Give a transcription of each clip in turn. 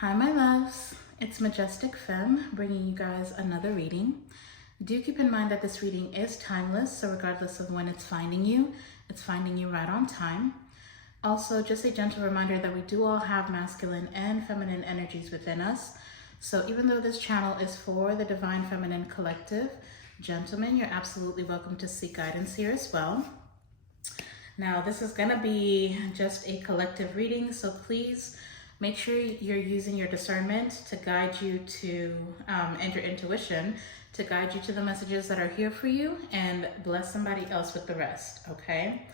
Hi, my loves. It's Majestic Femme bringing you guys another reading. Do keep in mind that this reading is timeless, so regardless of when it's finding you right on time. Also, just a gentle reminder that we do all have masculine and feminine energies within us. So even though this channel is for the Divine Feminine Collective, gentlemen, you're absolutely welcome to seek guidance here as well. Now, this is going to be just a collective reading, so please make sure you're using your discernment to guide you to, and your intuition to guide you to the messages that are here for you, and bless somebody else with the rest, okay?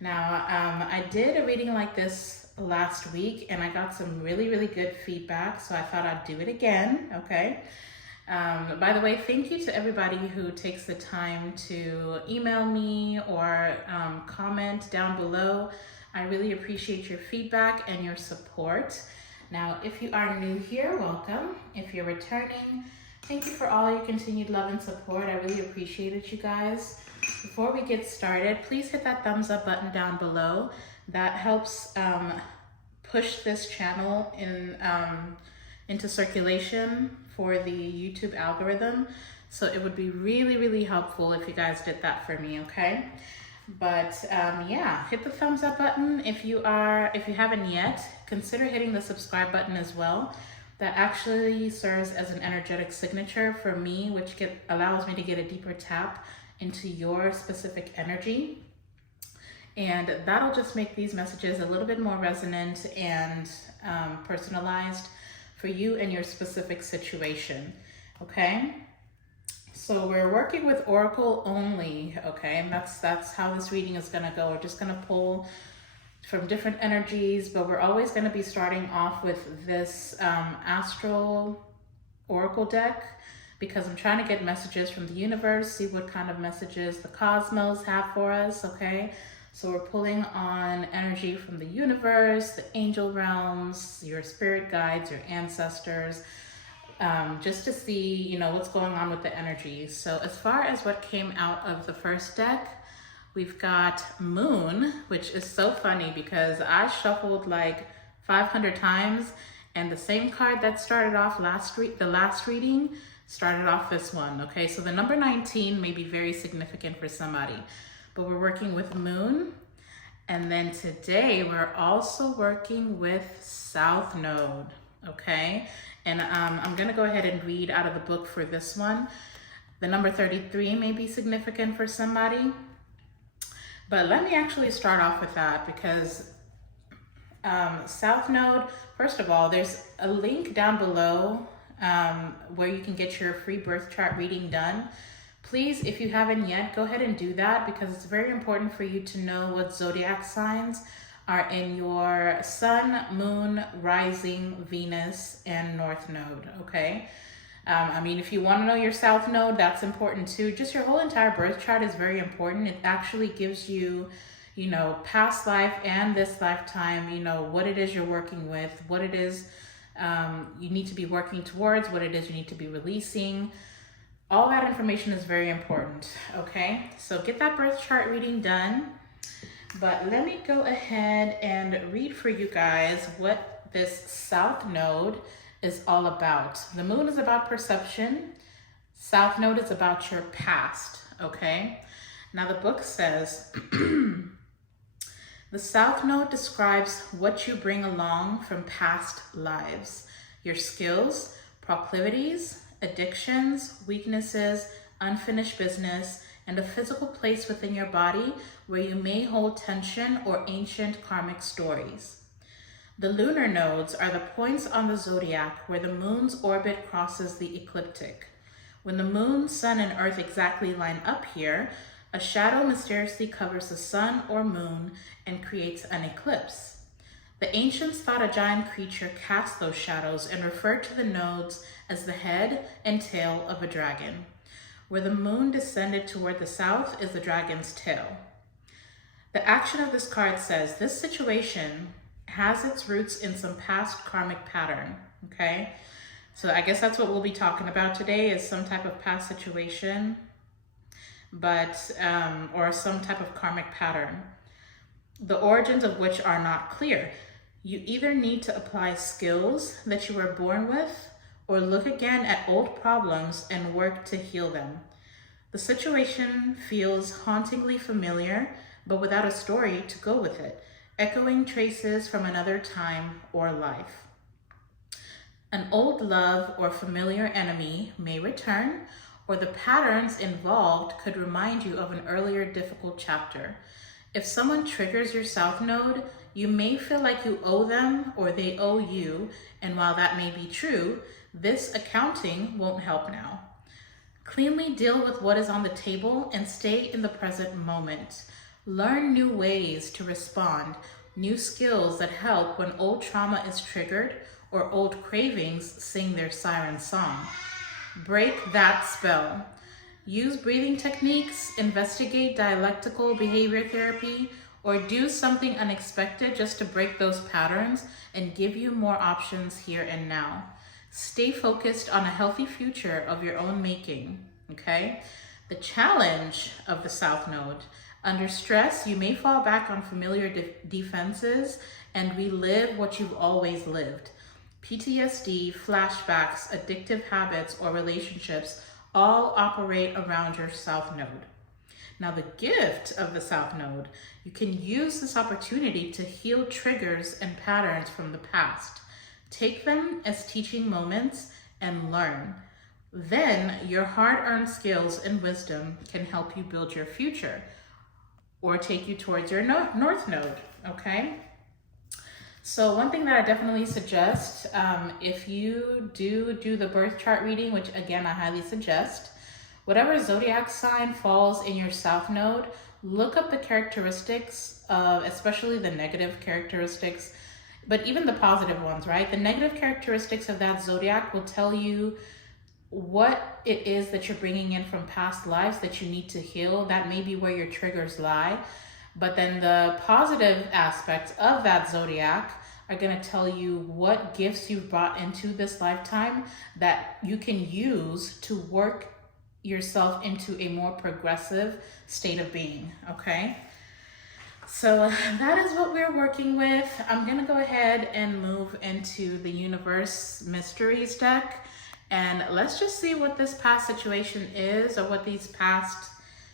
Now, I did a reading like this last week, and I got some really, really good feedback, so I thought I'd do it again, okay? By the way, thank you to everybody who takes the time to email me or comment down below. I really appreciate your feedback and your support. Now, if you are new here, welcome. If you're returning, thank you for all your continued love and support. I really appreciate it, you guys. Before we get started, please hit that thumbs up button down below. That helps push this channel into circulation for the YouTube algorithm. So it would be really, really helpful if you guys did that for me, okay? But yeah, hit the thumbs up button. If you haven't yet, consider hitting the subscribe button as well. That actually serves as an energetic signature for me, which allows me to get a deeper tap into your specific energy. And that'll just make these messages a little bit more resonant and personalized for you and your specific situation, okay? So we're working with Oracle only, okay? And that's how this reading is gonna go. We're just gonna pull from different energies, but we're always gonna be starting off with this Astral Oracle deck because I'm trying to get messages from the universe, see what kind of messages the cosmos have for us, okay? So we're pulling on energy from the universe, the angel realms, your spirit guides, your ancestors, just to see, you know, what's going on with the energy. So as far as what came out of the first deck, we've got Moon, which is so funny because I shuffled like 500 times and the same card that started off the last reading started off this one, okay? So the number 19 may be very significant for somebody, but we're working with Moon. And then today we're also working with South Node, okay? And I'm gonna go ahead and read out of the book for this one. The number 33 may be significant for somebody, but let me actually start off with that because South Node, first of all, there's a link down below where you can get your free birth chart reading done. Please, if you haven't yet, go ahead and do that because it's very important for you to know what zodiac signs are in your sun, moon, rising, Venus, and north node, okay? I mean, if you want to know your south node, that's important too. Just your whole entire birth chart is very important. It actually gives you, you know, past life and this lifetime, you know, what it is you're working with, what it is you need to be working towards, what it is you need to be releasing. All that information is very important, okay? So get that birth chart reading done. But let me go ahead and read for you guys what this South Node is all about. The Moon is about perception. South Node is about your past, okay? Now the book says, the South Node describes what you bring along from past lives, your skills, proclivities, addictions, weaknesses, unfinished business, and a physical place within your body where you may hold tension or ancient karmic stories. The lunar nodes are the points on the zodiac where the moon's orbit crosses the ecliptic. When the moon, sun, and earth exactly line up here, a shadow mysteriously covers the sun or moon and creates an eclipse. The ancients thought a giant creature cast those shadows and referred to the nodes as the head and tail of a dragon. Where the moon descended toward the south is the dragon's tail. The action of this card says this situation has its roots in some past karmic pattern, okay? So I guess that's what we'll be talking about today is some type of past situation, but, or some type of karmic pattern, the origins of which are not clear. You either need to apply skills that you were born with or look again at old problems and work to heal them. The situation feels hauntingly familiar, but without a story to go with it, echoing traces from another time or life. An old love or familiar enemy may return, or the patterns involved could remind you of an earlier difficult chapter. If someone triggers your South Node, you may feel like you owe them or they owe you, and while that may be true, this accounting won't help now. Cleanly deal with what is on the table and stay in the present moment. Learn new ways to respond, new skills that help when old trauma is triggered or old cravings sing their siren song. Break that spell. Use breathing techniques, investigate dialectical behavior therapy, or do something unexpected just to break those patterns and give you more options here and now. Stay focused on a healthy future of your own making, okay? The challenge of the South Node. Under stress, you may fall back on familiar defenses and relive what you've always lived. PTSD, flashbacks, addictive habits, or relationships all operate around your South Node. Now, the gift of the South Node, you can use this opportunity to heal triggers and patterns from the past. Take them as teaching moments and learn. Then your hard-earned skills and wisdom can help you build your future or take you towards your North Node, okay? So one thing that I definitely suggest, if you do the birth chart reading, which again, I highly suggest, whatever zodiac sign falls in your South Node, look up the characteristics of, especially the negative characteristics, but even the positive ones, right? The negative characteristics of that zodiac will tell you what it is that you're bringing in from past lives that you need to heal. That may be where your triggers lie. But then the positive aspects of that zodiac are going to tell you what gifts you've brought into this lifetime that you can use to work yourself into a more progressive state of being, okay? So that is what we're working with. I'm going to go ahead and move into the Universe Mysteries deck. And let's just see what this past situation is or what these past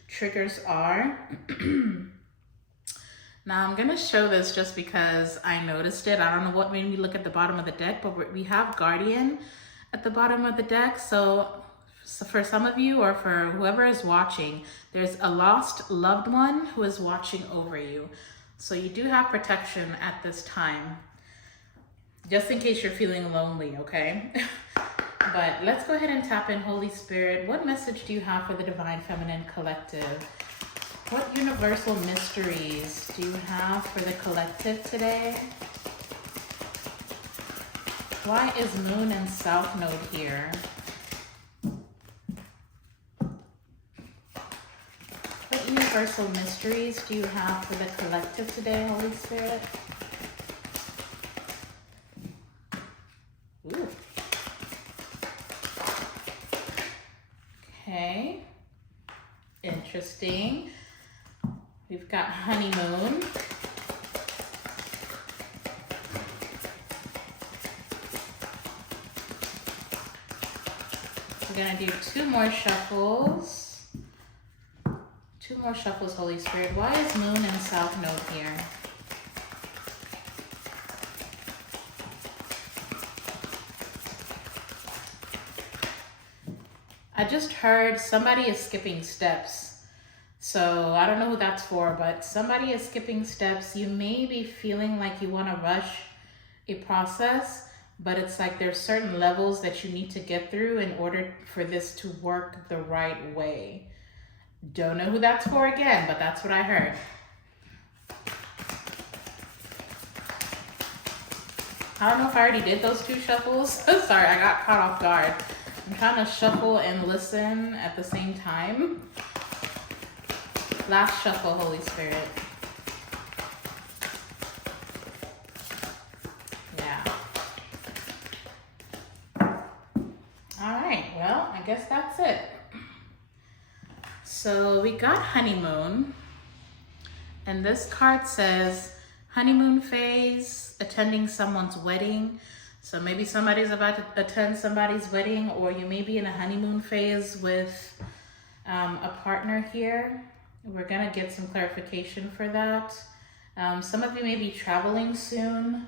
triggers are. Now I'm going to show this just because I noticed it. I don't know what made me look at the bottom of the deck, but we have Guardian at the bottom of the deck. So for some of you or for whoever is watching, there's a lost loved one who is watching over you. So you do have protection at this time, just in case you're feeling lonely, okay? But let's go ahead and tap in. Holy Spirit, what message do you have for the Divine Feminine Collective? What universal mysteries do you have for the collective today? Why is Moon and South Node here? What universal mysteries do you have for the collective today, Holy Spirit? Ooh. Okay. Interesting. We've got honeymoon. We're gonna do two more shuffles. Two more shuffles, Holy Spirit. Why is Moon and South Node here? I just heard somebody is skipping steps. So I don't know who that's for, but somebody is skipping steps. You may be feeling like you want to rush a process, but it's like there's certain levels that you need to get through in order for this to work the right way. Don't know who that's for again, but that's what I heard. I don't know if I already did those two shuffles. Sorry, I got caught off guard. I'm trying to shuffle and listen at the same time. Last shuffle, Holy Spirit. Yeah. All right, well, I guess that's it. So we got honeymoon, and this card says, honeymoon phase, attending someone's wedding. So maybe somebody's about to attend somebody's wedding, or you may be in a honeymoon phase with a partner here. We're gonna get some clarification for that. Some of you may be traveling soon.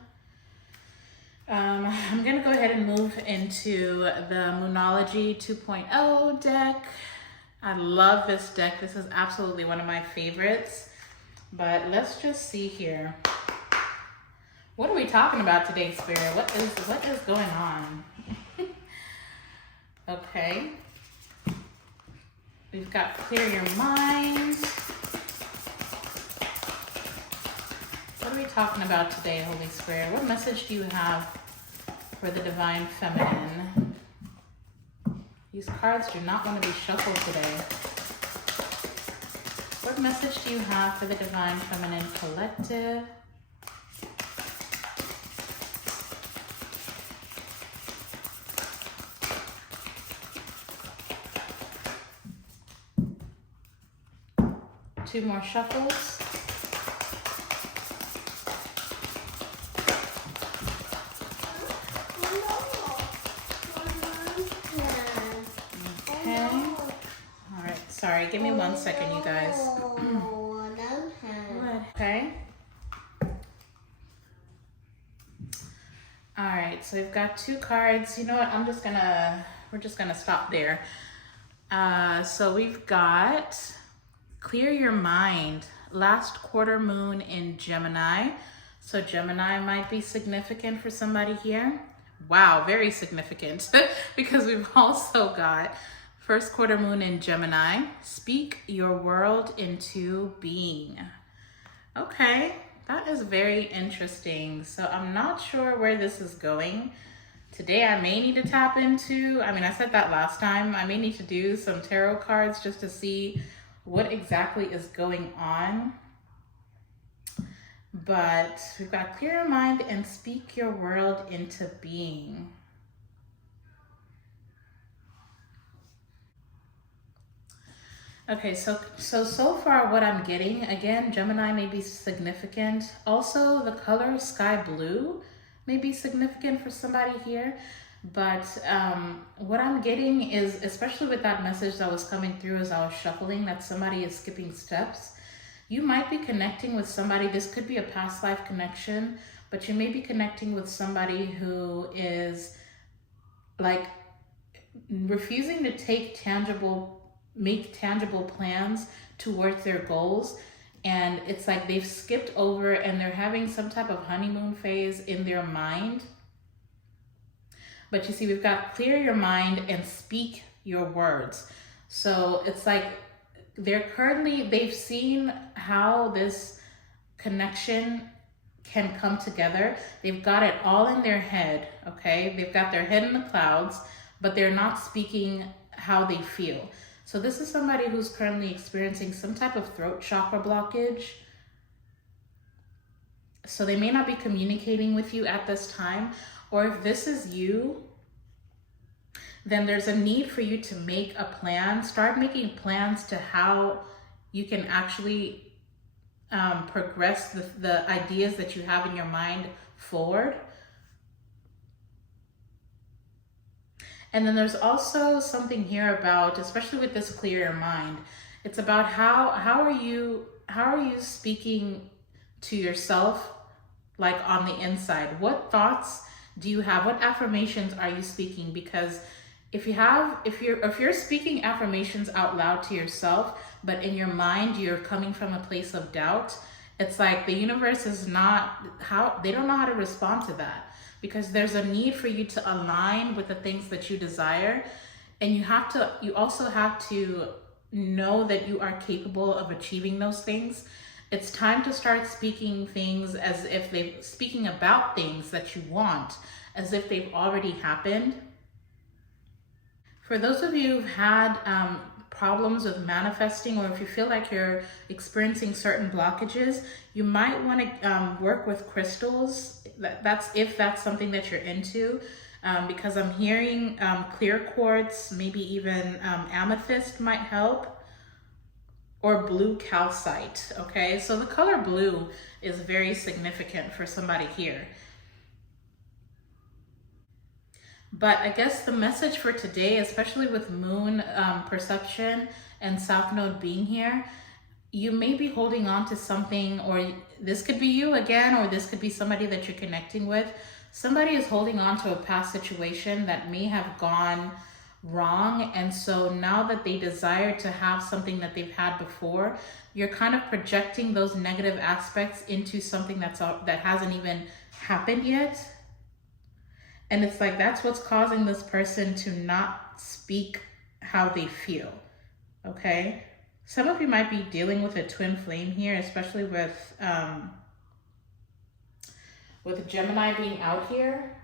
I'm gonna go ahead and move into the Moonology 2.0 deck. I love this deck. This is absolutely one of my favorites. But let's just see here. What are we talking about today, Spirit? What is going on? Okay. We've got clear your mind. What are we talking about today, Holy Spirit? What message do you have for the Divine Feminine? These cards do not want to be shuffled today. What message do you have for the Divine Feminine Collective? Two more shuffles. Sorry, give me 1 second, you guys. Okay. All right, so we've got 2 cards. You know what? We're just gonna stop there. So we've got clear your mind. Last quarter moon in Gemini. So Gemini might be significant for somebody here. Wow, very significant because we've also got first quarter moon in Gemini. Speak your world into being. Okay, that is very interesting. So I'm not sure where this is going. Today I may need to tap into, I said that last time, I may need to do some tarot cards just to see what exactly is going on. But we've got clear your mind and speak your world into being. Okay, so far what I'm getting, again, Gemini may be significant. Also, the color sky blue may be significant for somebody here. But what I'm getting is, especially with that message that was coming through as I was shuffling, that somebody is skipping steps. You might be connecting with somebody. This could be a past life connection, but you may be connecting with somebody who is like refusing to make tangible plans towards their goals. And it's like they've skipped over and they're having some type of honeymoon phase in their mind. But you see, we've got clear your mind and speak your words. So it's like they've seen how this connection can come together. They've got it all in their head, okay? They've got their head in the clouds, but they're not speaking how they feel. So this is somebody who's currently experiencing some type of throat chakra blockage. So they may not be communicating with you at this time. Or if this is you, then there's a need for you to make a plan. Start making plans to how you can actually progress the ideas that you have in your mind forward. And then there's also something here about, especially with this clear your mind, it's about how are you speaking to yourself, like on the inside? What thoughts do you have? What affirmations are you speaking? Because if you're speaking affirmations out loud to yourself, but in your mind you're coming from a place of doubt, it's like the universe they don't know how to respond to that. Because there's a need for you to align with the things that you desire. And you also have to know that you are capable of achieving those things. It's time to start speaking things as if speaking about things that you want, as if they've already happened. For those of you who've had problems with manifesting, or if you feel like you're experiencing certain blockages, you might want to work with crystals. If that's something that you're into, because I'm hearing clear quartz, maybe even amethyst might help. or blue calcite, okay? So the color blue is very significant for somebody here. But I guess the message for today, especially with moon perception and south node being here, you may be holding on to something, or this could be you again, or this could be somebody that you're connecting with. Somebody is holding on to a past situation that may have gone wrong, and so now that they desire to have something that they've had before, you're kind of projecting those negative aspects into something that hasn't even happened yet. And it's like that's what's causing this person to not speak how they feel, okay? Some of you might be dealing with a twin flame here, especially with Gemini being out here.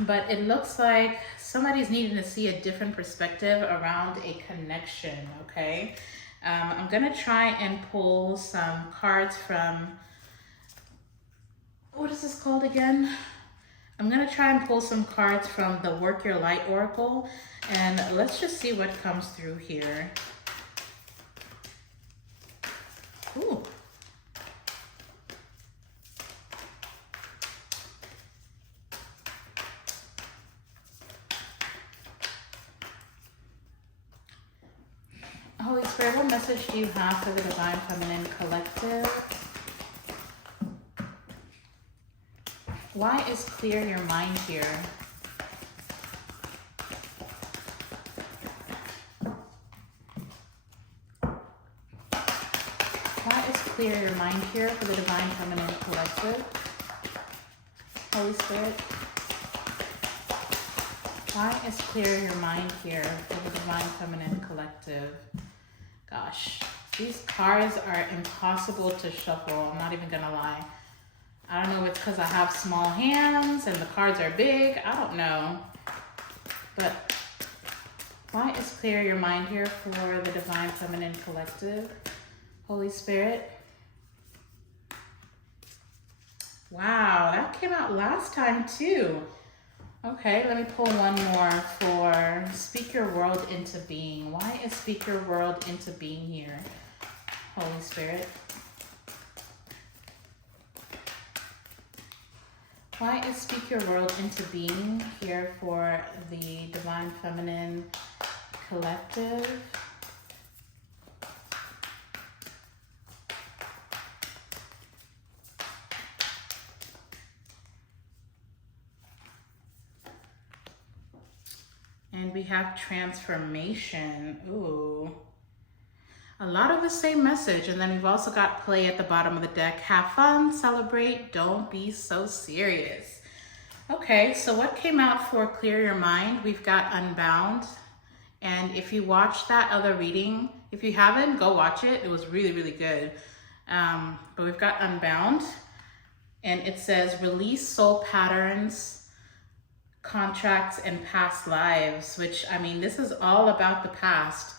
But it looks like somebody's needing to see a different perspective around a connection, okay? I'm gonna try and pull some cards from, what is this called again? I'm gonna try and pull some cards from the Work Your Light Oracle, and let's just see what comes through here. Ooh. Holy Spirit, what message do you have for the Divine Feminine Collective? Why is clear your mind here? Why is clear your mind here for the Divine Feminine Collective? Holy Spirit. Why is clear your mind here for the Divine Feminine Collective? Gosh, these cards are impossible to shuffle. I'm not even gonna lie. I don't know if it's because I have small hands and the cards are big. I don't know. But why is clear your mind here for the Divine Feminine Collective? Holy Spirit. Wow, that came out last time too. Okay, let me pull one more for Speak Your World into Being. Why is Speak Your World into Being here? Holy Spirit. Why is Speak Your World into Being here for the Divine Feminine Collective? And we have transformation. Ooh. A lot of the same message. And then we've also got play at the bottom of the deck. Have fun, celebrate, don't be so serious. Okay, so what came out for Clear Your Mind? We've got Unbound. And if you watched that other reading, if you haven't, go watch it. It was really, really good. But we've got Unbound. And it says, release soul patterns, contracts, and past lives. Which, I mean, this is all about the past.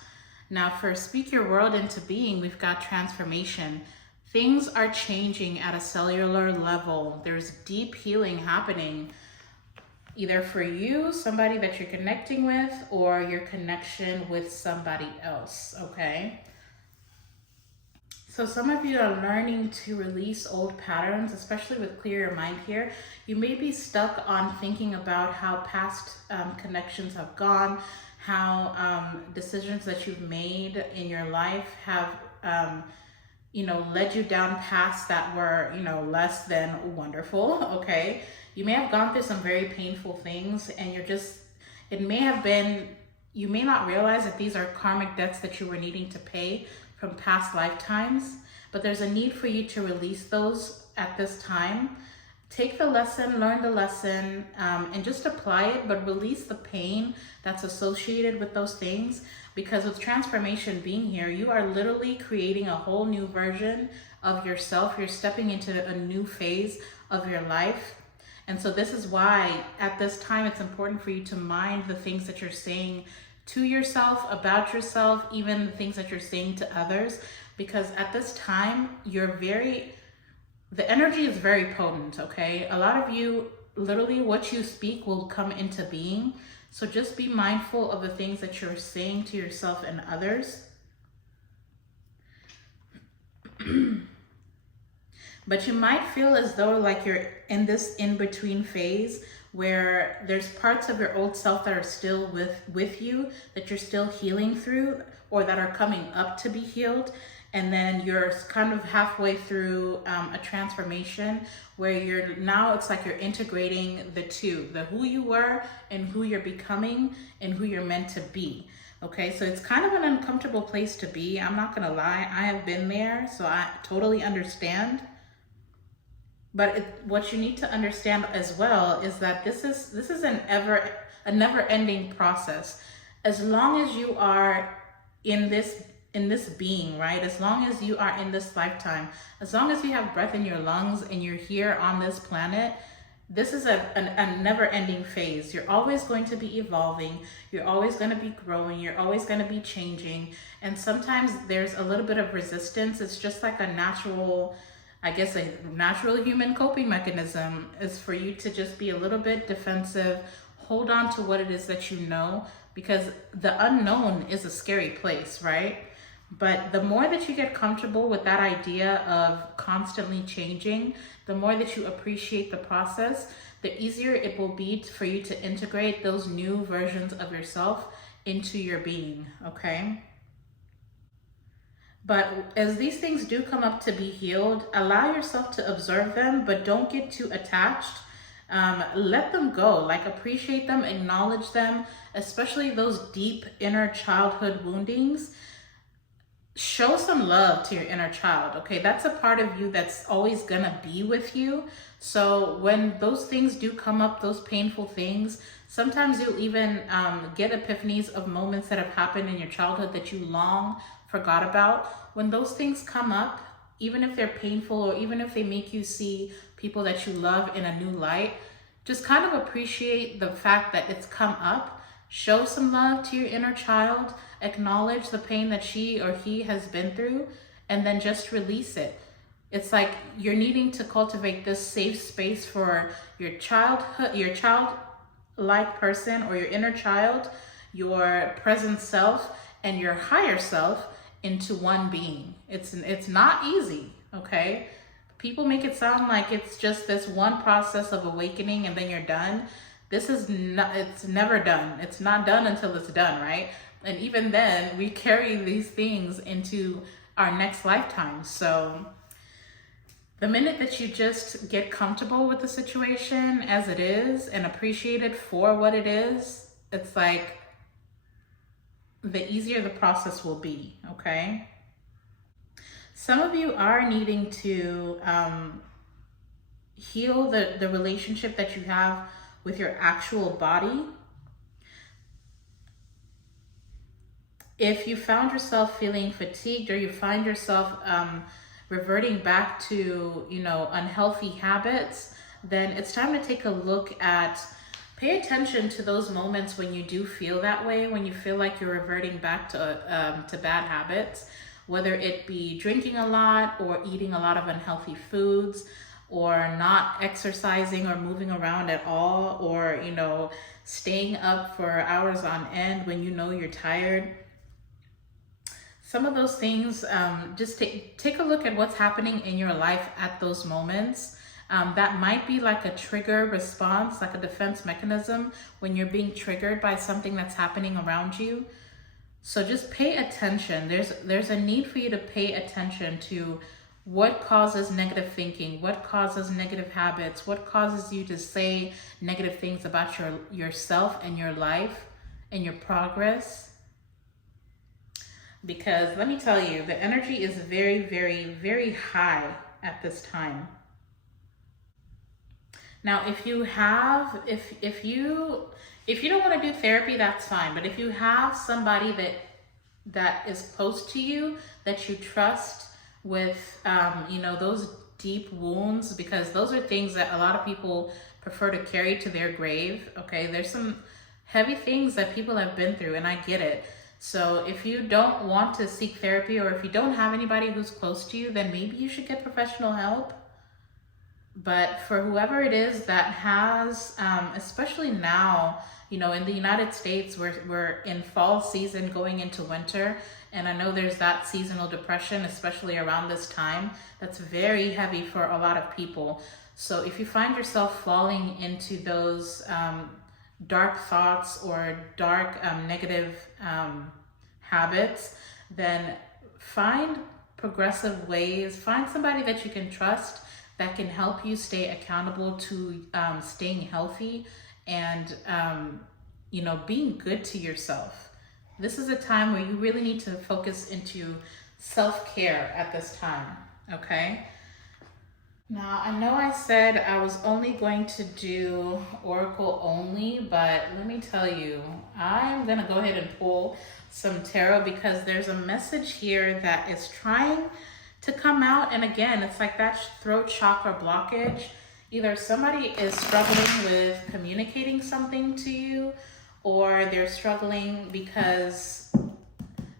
Now for Speak Your World into Being, we've got transformation. Things are changing at a cellular level. There's deep healing happening, either for you, somebody that you're connecting with, or your connection with somebody else, okay? So some of you are learning to release old patterns, especially with Clear Your Mind here. You may be stuck on thinking about how past connections have gone, how decisions that you've made in your life have, led you down paths that were, less than wonderful, okay? You may have gone through some very painful things, and you may not realize that these are karmic debts that you were needing to pay from past lifetimes, but there's a need for you to release those at this time. Take the lesson, learn the lesson, and just apply it, but release the pain that's associated with those things, because with transformation being here, you are literally creating a whole new version of yourself. You're stepping into a new phase of your life. And so this is why at this time, it's important for you to mind the things that you're saying to yourself, about yourself, even the things that you're saying to others, because at this time, the energy is very potent, okay? A lot of you, literally what you speak will come into being. So just be mindful of the things that you're saying to yourself and others. But you might feel as though like you're in this in-between phase where there's parts of your old self that are still with you, that you're still healing through, or that are coming up to be healed. And then you're kind of halfway through a transformation where it's like you're integrating the two, the who you were and who you're becoming and who you're meant to be. Okay, so it's kind of an uncomfortable place to be. I'm not gonna lie, I have been there, so I totally understand. But what you need to understand as well is that this is a never-ending process. As long as you are in this being, right? As long as you are in this lifetime, as long as you have breath in your lungs and you're here on this planet, this is a never-ending phase. You're always going to be evolving. You're always going to be growing. You're always going to be changing. And sometimes there's a little bit of resistance. It's just like a natural human coping mechanism is for you to just be a little bit defensive, hold on to what it is that you know, because the unknown is a scary place, right? But the more that you get comfortable with that idea of constantly changing, the more that you appreciate the process, the easier it will be for you to integrate those new versions of yourself into your being, okay? But as these things do come up to be healed, allow yourself to observe them, but don't get too attached. Let them go, like appreciate them, acknowledge them, especially those deep inner childhood woundings. Show some love to your inner child, okay? That's a part of you that's always gonna be with you. So when those things do come up, those painful things, sometimes you'll even get epiphanies of moments that have happened in your childhood that you long forgot about. When those things come up, even if they're painful or even if they make you see people that you love in a new light, just kind of appreciate the fact that it's come up. Show some love to your inner child, acknowledge the pain that she or he has been through, and then just release it. It's like you're needing to cultivate this safe space for your childhood, your childlike person or your inner child, your present self, and your higher self into one being. It's not easy, okay? People make it sound like it's just this one process of awakening and then you're done. This is not, it's never done. It's not done until it's done, right? And even then, we carry these things into our next lifetime. So the minute that you just get comfortable with the situation as it is and appreciate it for what it is, it's like the easier the process will be, okay? Some of you are needing to heal the relationship that you have with your actual body. If you found yourself feeling fatigued or you find yourself reverting back to, unhealthy habits, then it's time to take a look at, pay attention to those moments when you do feel that way, when you feel like you're reverting back to bad habits, whether it be drinking a lot or eating a lot of unhealthy foods or not exercising or moving around at all, or, staying up for hours on end when you're tired. Some of those things, just take a look at what's happening in your life at those moments. That might be like a trigger response, like a defense mechanism when you're being triggered by something that's happening around you. So just pay attention. There's a need for you to pay attention to what causes negative thinking, what causes negative habits, what causes you to say negative things about yourself and your life and your progress. Because let me tell you, the energy is very, very, very high at this time. Now, if you don't want to do therapy, that's fine. But if you have somebody that is close to you, that you trust with, those deep wounds, because those are things that a lot of people prefer to carry to their grave, okay? There's some heavy things that people have been through, and I get it. So if you don't want to seek therapy, or if you don't have anybody who's close to you, then maybe you should get professional help. But for whoever it is that has, especially now, You know, in the United States, we're in fall season going into winter. And I know there's that seasonal depression, especially around this time, that's very heavy for a lot of people. So if you find yourself falling into those dark thoughts or dark negative habits, then find progressive ways, find somebody that you can trust that can help you stay accountable to staying healthy and you know, being good to yourself. This is a time where you really need to focus into self-care at this time, okay? Now, I know I said I was only going to do Oracle only, but let me tell you, I'm gonna go ahead and pull some tarot because there's a message here that is trying to come out. And again, it's like that throat chakra blockage. Either somebody is struggling with communicating something to you, or they're struggling because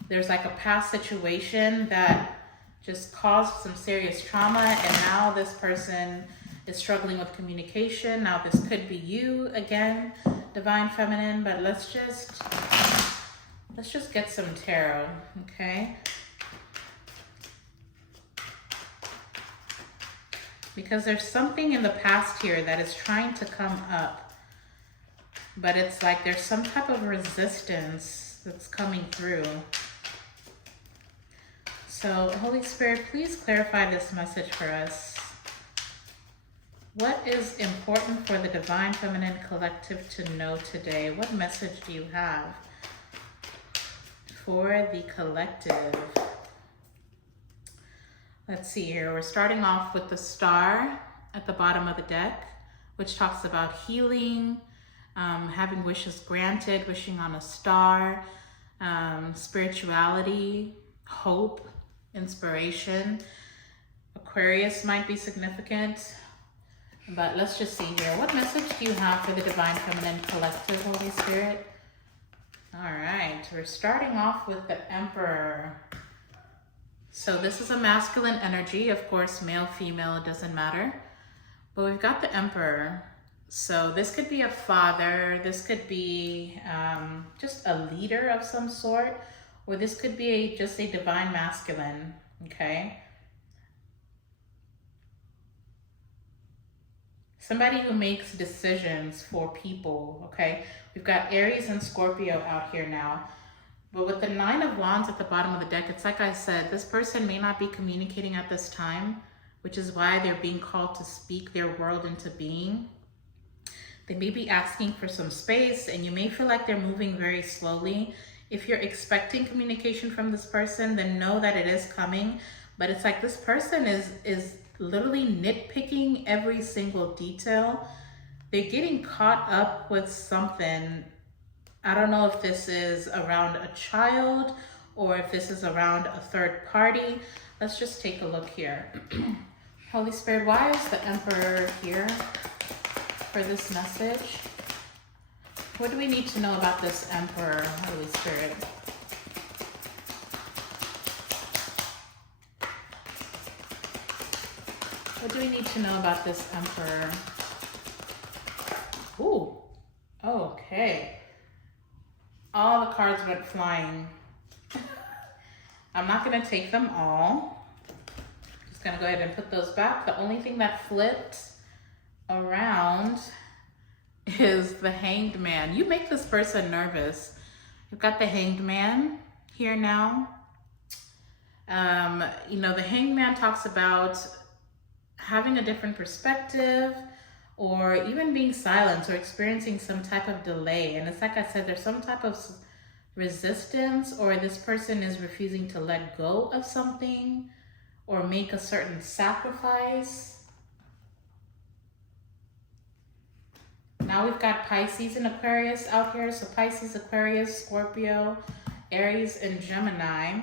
there's like a past situation that just caused some serious trauma, and now this person is struggling with communication. Now this could be you again, Divine Feminine, but let's just get some tarot, okay? Because there's something in the past here that is trying to come up, but it's like there's some type of resistance that's coming through. So Holy Spirit, please clarify this message for us. What is important for the Divine Feminine Collective to know today? What message do you have for the collective? Let's see here. We're starting off with the star at the bottom of the deck, which talks about healing, having wishes granted, wishing on a star, spirituality, hope, inspiration. Aquarius might be significant, but let's just see here. What message do you have for the Divine Feminine Collective, Holy Spirit? All right, we're starting off with the Emperor. So this is a masculine energy, of course, male, female, it doesn't matter. But we've got the Emperor. So this could be a father, this could be just a leader of some sort, or this could be just a divine masculine, okay? Somebody who makes decisions for people, okay? We've got Aries and Scorpio out here now. But with the Nine of Wands at the bottom of the deck, it's like I said, this person may not be communicating at this time, which is why they're being called to speak their world into being. They may be asking for some space, and you may feel like they're moving very slowly. If you're expecting communication from this person, then know that it is coming. But it's like this person is literally nitpicking every single detail. They're getting caught up with something. I don't know if this is around a child or if this is around a third party. Let's just take a look here. Holy Spirit, why is the Emperor here for this message? What do we need to know about this Emperor, Holy Spirit? What do we need to know about this Emperor? Ooh, okay. All the cards went flying. I'm not gonna take them all. Just gonna go ahead and put those back. The only thing that flipped around is the Hanged Man. You make this person nervous. You've got the Hanged Man here now. You know, the Hanged Man talks about having a different perspective, or even being silent, or experiencing some type of delay. And it's like I said, there's some type of resistance, or this person is refusing to let go of something or make a certain sacrifice. Now we've got Pisces and Aquarius out here. So Pisces, Aquarius, Scorpio, Aries, and Gemini.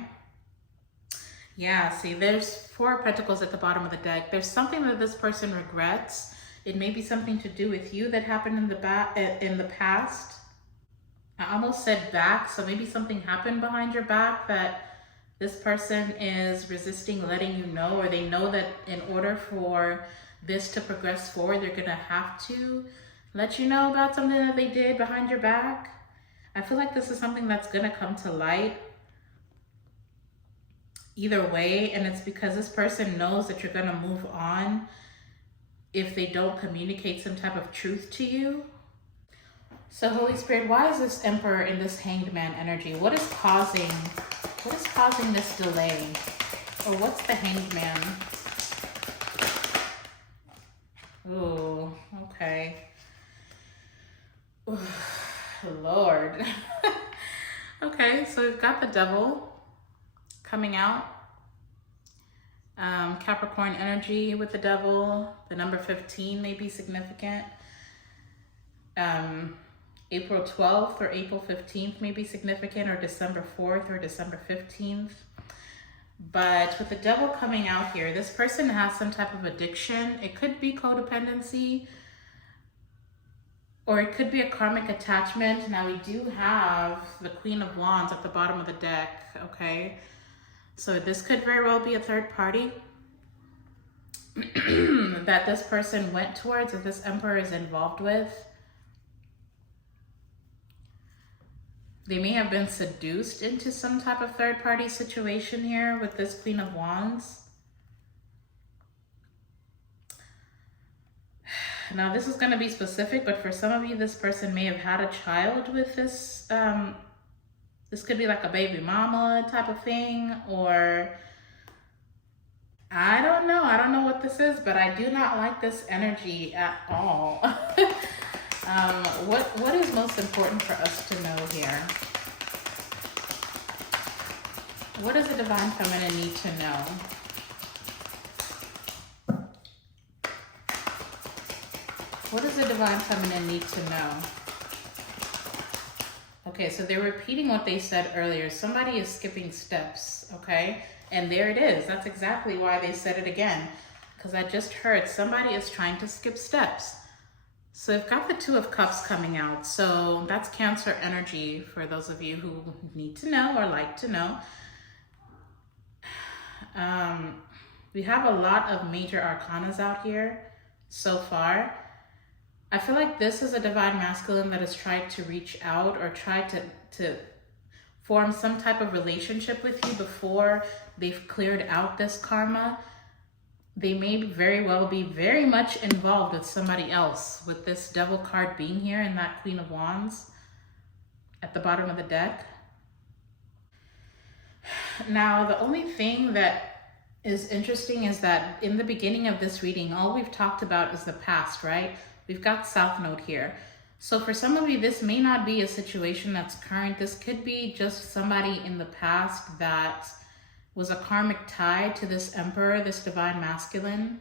Yeah, see, there's Four of Pentacles at the bottom of the deck. There's something that this person regrets. It may be something to do with you that happened in the past. I almost said back, so maybe something happened behind your back that this person is resisting letting you know, or they know that in order for this to progress forward, they're gonna have to let you know about something that they did behind your back. I feel like this is something that's going to come to light either way, and it's because this person knows that you're going to move on if they don't communicate some type of truth to you. So Holy Spirit, why is this Emperor in this Hanged Man energy? What is causing this delay? Or what's the Hanged Man? Oh, okay. Ooh, Lord. Okay, so we've got the Devil coming out. Capricorn energy with the Devil. The number 15 may be significant. April 12th or April 15th may be significant, or December 4th or December 15th. But with the Devil coming out here, this person has some type of addiction. It could be codependency, or it could be a karmic attachment. Now we do have the Queen of Wands at the bottom of the deck, okay? So this could very well be a third party that this person went towards, that this Emperor is involved with. They may have been seduced into some type of third party situation here with this Queen of Wands. Now this is going to be specific, but for some of you, this person may have had a child with this. This could be like a baby mama type of thing, or I don't know. I don't know what this is, but I do not like this energy at all. What is most important for us to know here? What does the Divine Feminine need to know? What does the Divine Feminine need to know? Okay, so they're repeating what they said earlier. Somebody is skipping steps, okay? And there it is. That's exactly why they said it again. Because I just heard somebody is trying to skip steps. So I've got the Two of Cups coming out. So that's Cancer energy for those of you who need to know or like to know. We have a lot of major arcanas out here so far. I feel like this is a Divine Masculine that has tried to reach out or tried to form some type of relationship with you before they've cleared out this karma. They may very well be very much involved with somebody else, with this Devil card being here and that Queen of Wands at the bottom of the deck. Now, the only thing that is interesting is that in the beginning of this reading, all we've talked about is the past, right? We've got South Node here. So for some of you, this may not be a situation that's current. This could be just somebody in the past that was a karmic tie to this Emperor, this Divine Masculine.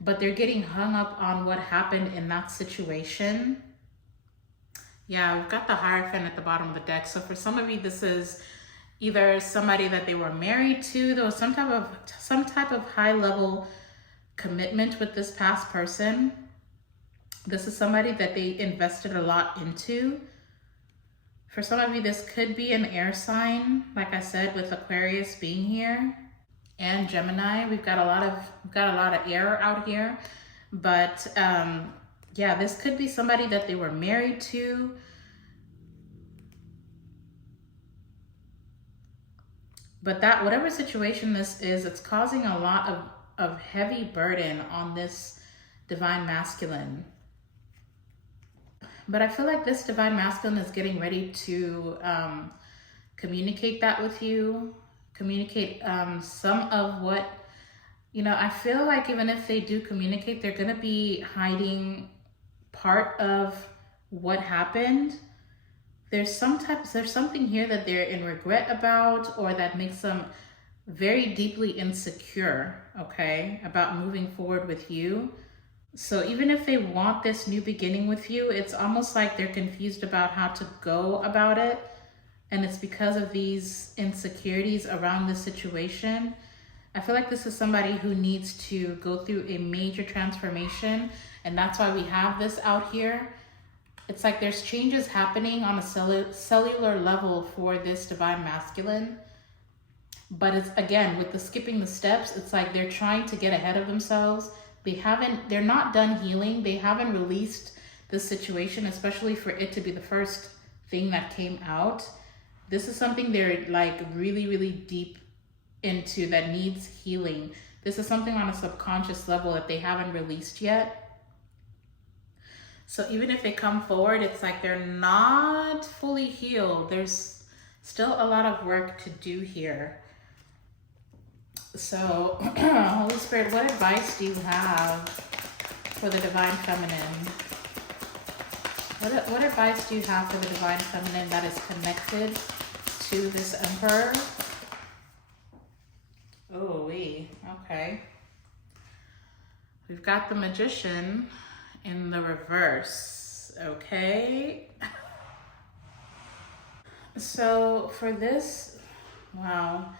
But they're getting hung up on what happened in that situation. Yeah, we've got the Hierophant at the bottom of the deck. So for some of you, this is either somebody that they were married to. There was some type of high level commitment with this past person. This is somebody that they invested a lot into. For some of you, this could be an air sign, like I said, with Aquarius being here and Gemini. We've got a lot of air out here, but yeah, this could be somebody that they were married to. But that, whatever situation this is, it's causing a lot of heavy burden on this Divine Masculine. But I feel like this Divine Masculine is getting ready to communicate that with you, communicate some of what, you know, I feel like even if they do communicate, they're going to be hiding part of what happened. There's something here that they're in regret about, or that makes them very deeply insecure, okay, about moving forward with you. So even if they want this new beginning with you, it's almost like they're confused about how to go about it. And it's because of these insecurities around this situation. I feel like this is somebody who needs to go through a major transformation. And that's why we have this out here. It's like there's changes happening on a cellular level for this Divine Masculine. But it's, again, with the skipping the steps, it's like they're trying to get ahead of themselves. they're not done healing. They haven't released the situation, especially for it to be the first thing that came out. This is something they're like really, really deep into that needs healing. This is something on a subconscious level that they haven't released yet. So even if they come forward, it's like they're not fully healed. There's still a lot of work to do here. So, Holy Spirit, what advice do you have for the Divine Feminine? What advice do you have for the Divine Feminine that is connected to this Emperor? Oh, okay. We've got the Magician in the reverse, okay? So for this, wow.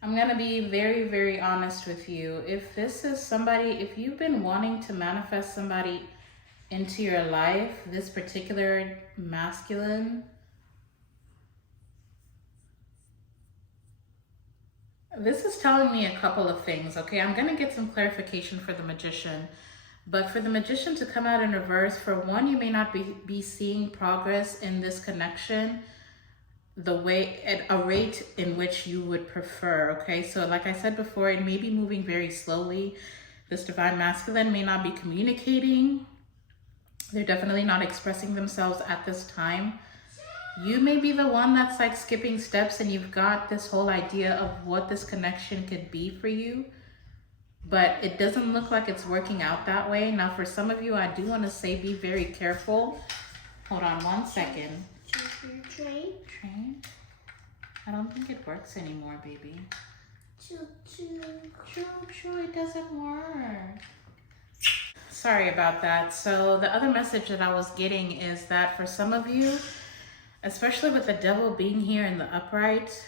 I'm going to be very, very honest with you. If this is somebody, if you've been wanting to manifest somebody into your life, this particular masculine, this is telling me a couple of things, okay? I'm going to get some clarification for the Magician. But for the Magician to come out in reverse, for one, you may not be seeing progress in this connection the way at a rate in which you would prefer, okay? So like I said before, it may be moving very slowly. This Divine Masculine may not be communicating. They're definitely not expressing themselves at this time. You may be the one that's like skipping steps and you've got this whole idea of what this connection could be for you, but it doesn't look like it's working out that way. Now, for some of you, I do want to say be very careful. Hold on one second. Train? I don't think it works anymore, baby. Choo-choo, it doesn't work. Sorry about that. So the other message that I was getting is that for some of you, especially with the Devil being here in the upright,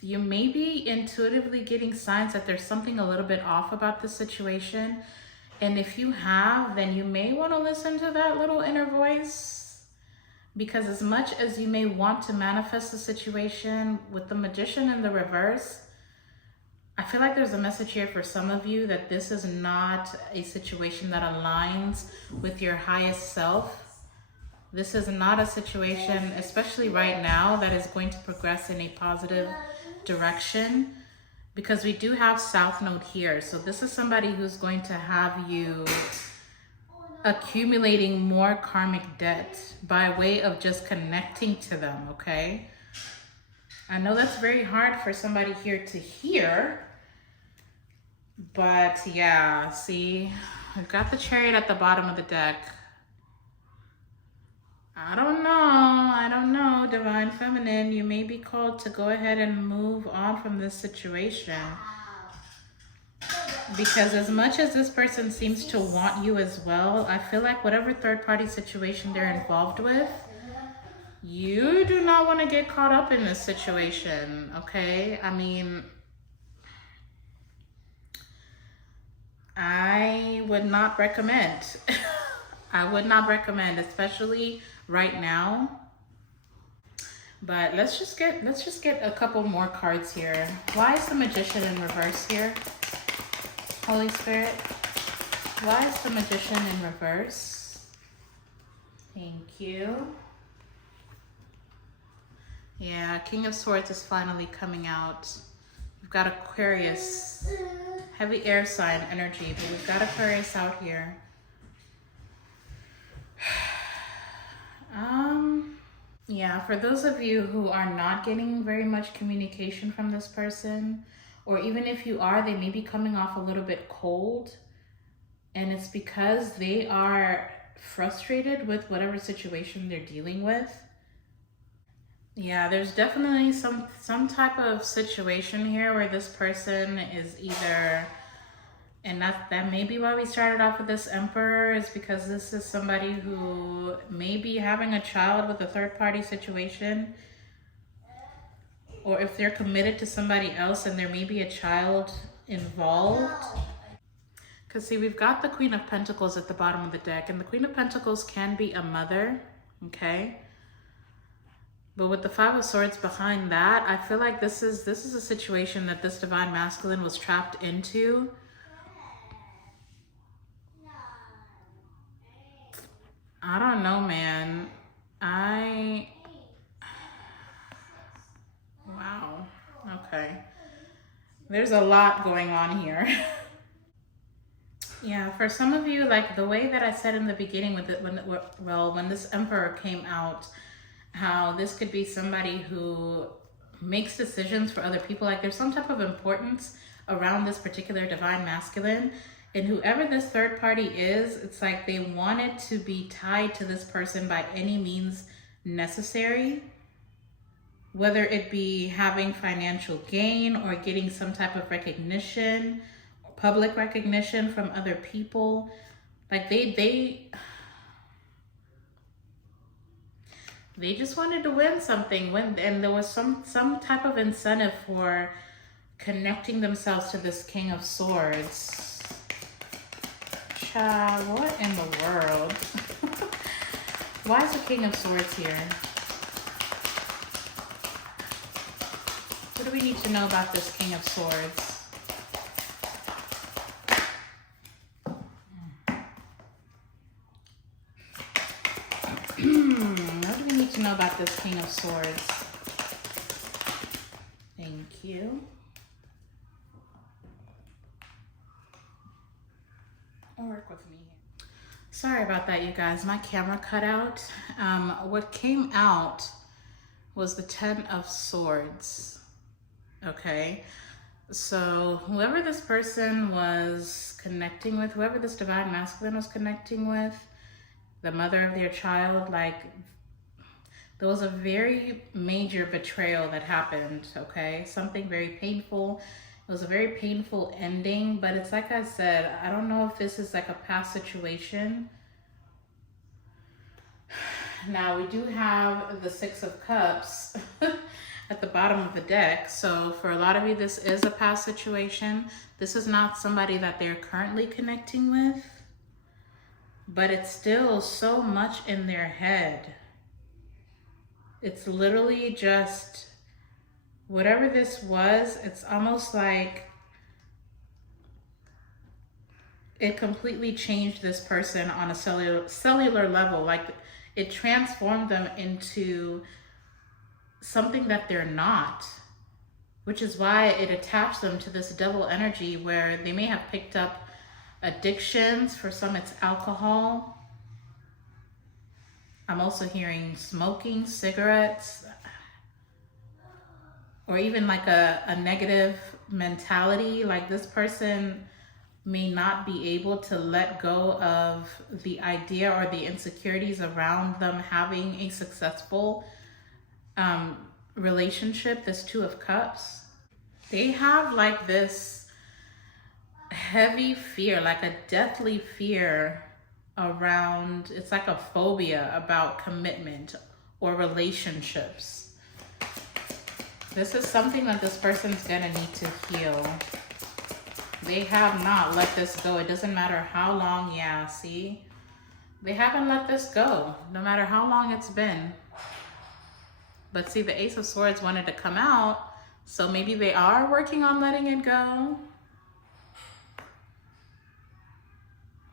you may be intuitively getting signs that there's something a little bit off about the situation. And if you have, then you may want to listen to that little inner voice. Because as much as you may want to manifest the situation with the Magician in the reverse, I feel like there's a message here for some of you that this is not a situation that aligns with your highest self. This is not a situation, especially right now, that is going to progress in a positive direction, because we do have South Node here. So this is somebody who's going to have you accumulating more karmic debt by way of just connecting to them, okay? I know that's very hard for somebody here to hear, but yeah, see, I've got the Chariot at the bottom of the deck. I don't know, Divine Feminine, you may be called to go ahead and move on from this situation. Because as much as this person seems to want you as well, I feel like whatever third-party situation they're involved with, you do not want to get caught up in this situation, okay? I mean, I would not recommend. I would not recommend, especially right now. But let's just get a couple more cards here. Why is the Magician in reverse here? Holy Spirit, why is the Magician in reverse? Thank you. Yeah, King of Swords is finally coming out. We've got Aquarius, heavy air sign energy, but we've got Aquarius out here. Yeah, for those of you who are not getting very much communication from this person, or even if you are, they may be coming off a little bit cold, and it's because they are frustrated with whatever situation they're dealing with. Yeah, there's definitely some type of situation here where this person is either, and that may be why we started off with this Emperor, is because this is somebody who may be having a child with a third-party situation, or if they're committed to somebody else and there may be a child involved. Because see, we've got the Queen of Pentacles at the bottom of the deck, and the Queen of Pentacles can be a mother, okay? But with the Five of Swords behind that, I feel like this is a situation that this Divine Masculine was trapped into. I don't know, man. Wow. Okay. There's a lot going on here. Yeah, for some of you, like the way that I said in the beginning with it, when this Emperor came out, how this could be somebody who makes decisions for other people. Like there's some type of importance around this particular divine masculine. And whoever this third party is, it's like they wanted to be tied to this person by any means necessary, whether it be having financial gain or getting some type of recognition, public recognition from other people. Like they just wanted to win something, and there was some type of incentive for connecting themselves to this King of Swords. Child, what in the world? Why is the King of Swords here? What do we need to know about this King of Swords? What do we need to know about this King of Swords? Thank you. Work with me. Sorry about that, you guys. My camera cut out. What came out was the Ten of Swords. Okay. So whoever this person was connecting with, whoever this divine masculine was connecting with, the mother of their child, like there was a very major betrayal that happened, okay? Something very painful. It was a very painful ending, but it's like I said, I don't know if this is like a past situation. Now we do have the Six of Cups at the bottom of the deck. So for a lot of you, this is a past situation. This is not somebody that they're currently connecting with, but it's still so much in their head. It's literally just whatever this was, it's almost like it completely changed this person on a cellular level. Like it transformed them into something that they're not, which is why it attached them to this double energy where they may have picked up addictions. For some, it's alcohol. I'm also hearing smoking, cigarettes, or even like a negative mentality. Like this person may not be able to let go of the idea or the insecurities around them having a successful relationship. This Two of Cups, they have like this heavy fear, like a deathly fear around, it's like a phobia about commitment or relationships. This is something that this person's gonna need to heal. They have not let this go. It doesn't matter how long, yeah, see? They haven't let this go, no matter how long it's been. But see, the Ace of Swords wanted to come out, so maybe they are working on letting it go.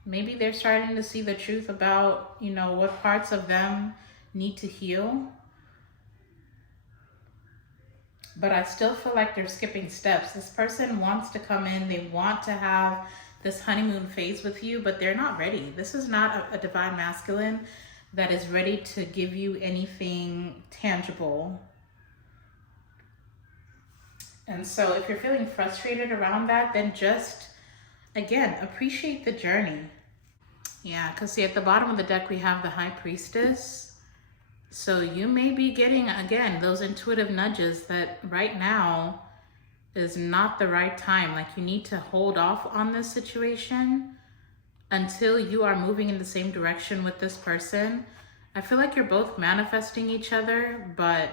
Maybe they're starting to see the truth about, you know, what parts of them need to heal. But I still feel like they're skipping steps. This person wants to come in. They want to have this honeymoon phase with you, but they're not ready. This is not a divine masculine that is ready to give you anything tangible. And so if you're feeling frustrated around that, then just, again, appreciate the journey. Yeah, because see, at the bottom of the deck, we have the High Priestess. So you may be getting, again, those intuitive nudges that right now is not the right time. Like you need to hold off on this situation until you are moving in the same direction with this person. I feel like you're both manifesting each other, but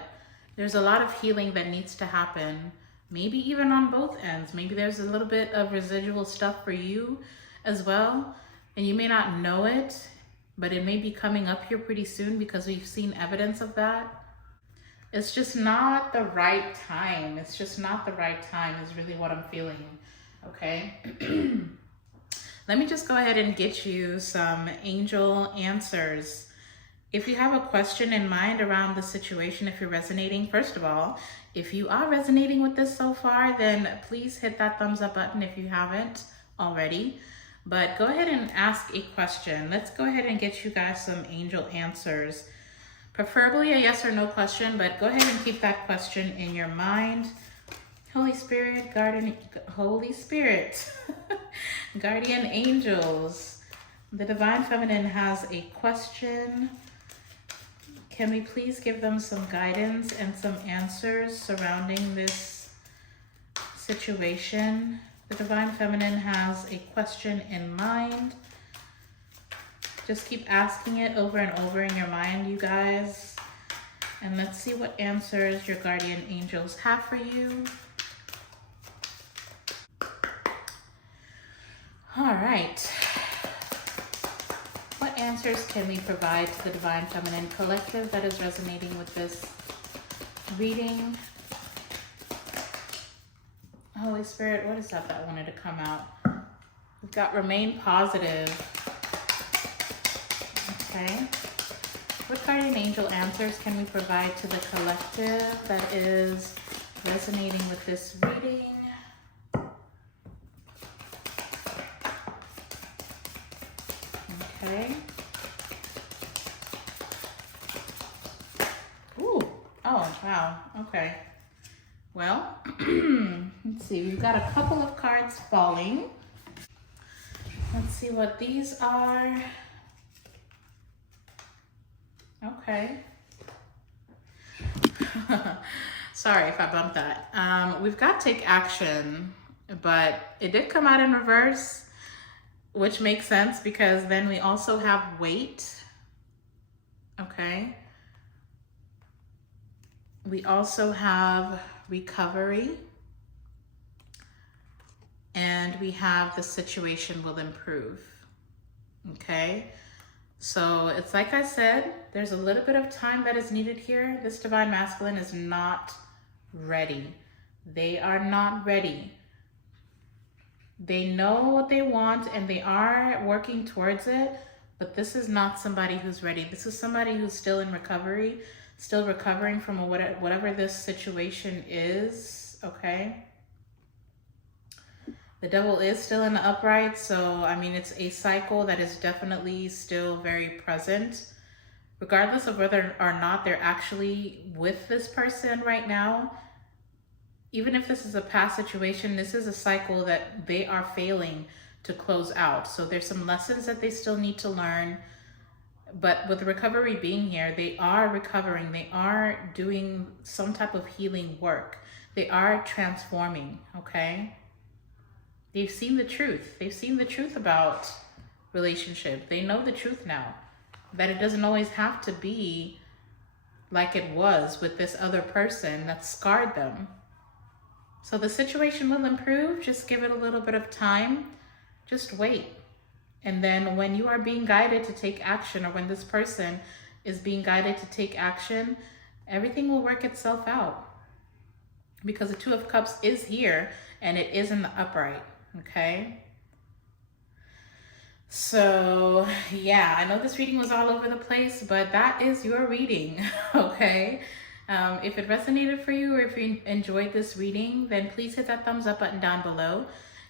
there's a lot of healing that needs to happen. Maybe even on both ends. Maybe there's a little bit of residual stuff for you as well. And you may not know it, but it may be coming up here pretty soon because we've seen evidence of that. It's just not the right time. It's just not the right time is really what I'm feeling, okay? Let me just go ahead and get you some angel answers. If you have a question in mind around the situation, if you're resonating, first of all, if you are resonating with this so far, then please hit that thumbs up button if you haven't already. But go ahead and ask a question. Let's go ahead and get you guys some angel answers. Preferably a yes or no question, but go ahead and keep that question in your mind. Holy Spirit, guardian angels. The Divine Feminine has a question. Can we please give them some guidance and some answers surrounding this situation? The Divine Feminine has a question in mind. Just keep asking it over and over in your mind, you guys. And let's see what answers your guardian angels have for you. All right. What answers can we provide to the Divine Feminine Collective that is resonating with this reading? Holy Spirit, what is that wanted to come out? We've got remain positive. Okay. What guardian angel answers can we provide to the collective that is resonating with this reading? Okay. Ooh. Oh, wow. Okay. Well, let's see. We've got a couple of cards falling. Let's see what these are. Okay. Sorry if I bumped that. We've got take action, but it did come out in reverse, which makes sense because then we also have wait. Okay. We also have recovery. And we have the situation will improve. Okay. So it's like I said, there's a little bit of time that is needed here. This Divine Masculine is not ready. They are not ready. They know what they want and they are working towards it, but this is not somebody who's ready. This is somebody who's still in recovery, still recovering from whatever this situation is, okay? The Devil is still in the upright, so I mean, it's a cycle that is definitely still very present. Regardless of whether or not they're actually with this person right now, even if this is a past situation, this is a cycle that they are failing to close out. So there's some lessons that they still need to learn. But with the recovery being here, they are recovering. They are doing some type of healing work. They are transforming, okay? They've seen the truth. They've seen the truth about relationship. They know the truth now, that it doesn't always have to be like it was with this other person that scarred them. So the situation will improve. Just give it a little bit of time. Just wait. And then when you are being guided to take action, or when this person is being guided to take action, everything will work itself out. Because the Two of Cups is here and it is in the upright. Okay. So yeah, I know this reading was all over the place, but that is your reading. Okay. If it resonated for you, or if you enjoyed this reading, then please hit that thumbs up button down below.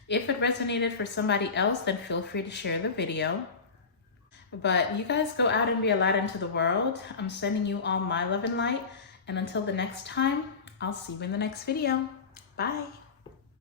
If it resonated for somebody else, then feel free to share the video. But you guys go out and be a light into the world. I'm sending you all my love and light. And until the next time, I'll see you in the next video. Bye.